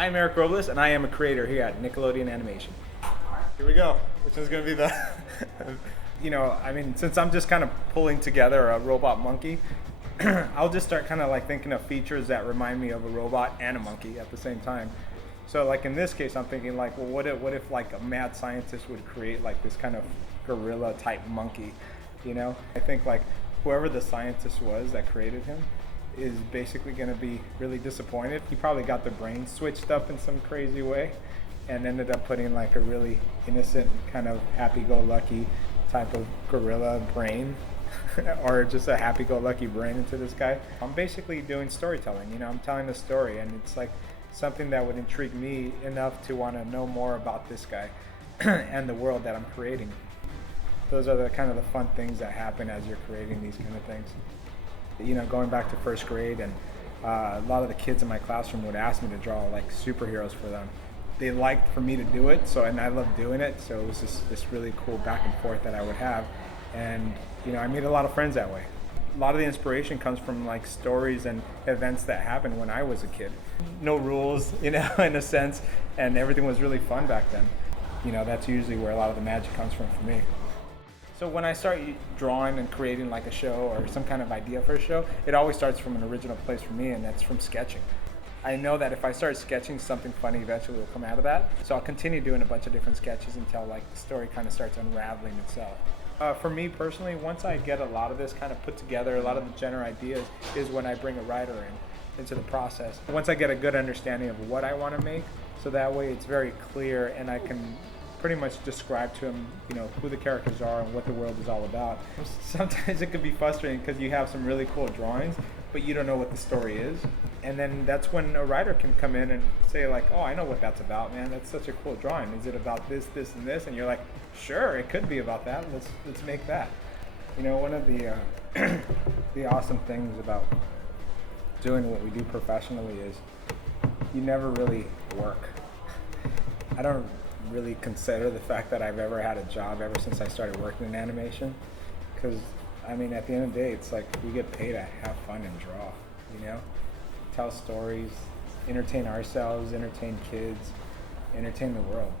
I'm Eric Robles, and I am a creator here at Nickelodeon Animation. Here we go. Which is going to be the, since I'm just kind of pulling together a robot monkey, I'll just start kind of like thinking of features that remind me of a robot and a monkey at the same time. So like in this case, I'm thinking like, well, what if like a mad scientist would create like this kind of gorilla type monkey, you know? I think like whoever the scientist was that created him is basically going to be really disappointed. He probably got the brain switched up in some crazy way and ended up putting like a really innocent kind of happy-go-lucky type of gorilla brain or just a happy-go-lucky brain into this guy. I'm basically doing storytelling, I'm telling a story, and it's like something that would intrigue me enough to want to know more about this guy and the world that I'm creating. Those are the kind of the fun things that happen as you're creating these kind of things. Going back to first grade, and a lot of the kids in my classroom would ask me to draw like superheroes for them. They liked for me to do it, and I loved doing it, so it was this really cool back and forth that I would have. And I made a lot of friends that way. A lot of the inspiration comes from like stories and events that happened when I was a kid. No rules, in a sense, and everything was really fun back then. That's usually where a lot of the magic comes from for me. So when I start drawing and creating like a show or some kind of idea for a show, it always starts from an original place for me, and that's from sketching. I know that if I start sketching, something funny eventually will come out of that. So I'll continue doing a bunch of different sketches until like the story kind of starts unraveling itself. For me personally, once I get a lot of this kind of put together, a lot of the general ideas is when I bring a writer into the process. Once I get a good understanding of what I want to make, so that way it's very clear and I can pretty much describe to him, who the characters are and what the world is all about. Sometimes it can be frustrating because you have some really cool drawings, but you don't know what the story is. And then that's when a writer can come in and say like, oh, I know what that's about, man. That's such a cool drawing. Is it about this, this, and this? And you're like, sure, it could be about that. Let's make that. One of the the awesome things about doing what we do professionally is you never really work. I don't really consider the fact that I've ever had a job ever since I started working in animation, because at the end of the day, it's like we get paid to have fun and draw, tell stories, entertain ourselves, entertain kids, entertain the world.